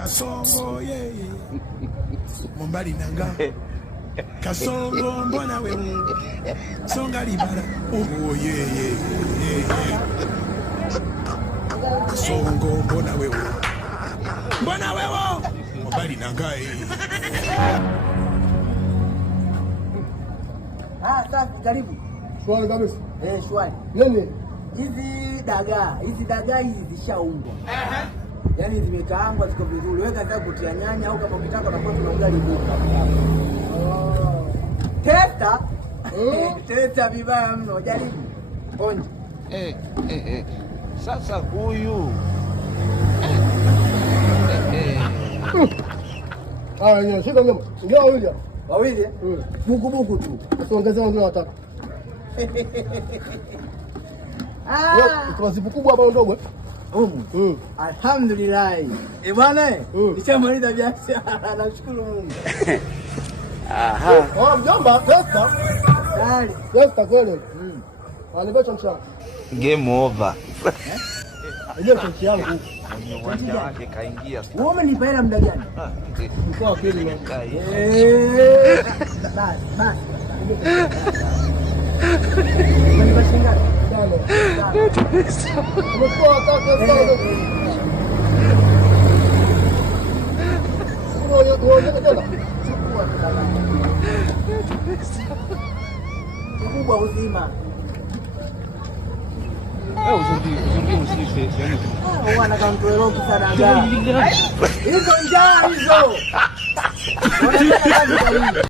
Kasongo ye Mombali nanga Kasongo mbona we Songa libala oh ye Kasongo mbona we Mombali nanga safi karibu. Shwari kabisa. Shwari. Nini? Hizi dagaa hizi zishaungwa. Yaani zimekaangwa ziko vizuri. Wewe unataka kutia nyanya au kama ukitaka unakuwa tuna ugali buka. Testa vibaya mno. Jaribu. Onja. Sasa huyu Yenyewe shika nyama. Ndio wawili. Buku tu. Tuongezea wengine watatu. Kwa zipu kubwa hapa ndogo. Alhamdulillah. Bwana, nishamaliza biashara. Nashukuru Mungu. Mjomba, testa. Tayari. Testa kweli. Alibeta mchana. game over. Ndio chanchi yangu. Mwenye uwanja wake kaingia. Wewe umenipa hela muda gani? Kwa kweli leo. Basi. Umenipa shilingi ngapi? Umekuwa kaka sana. Kubwa uzima. Wana kantoero kisana gani? Hizo njaa hizo.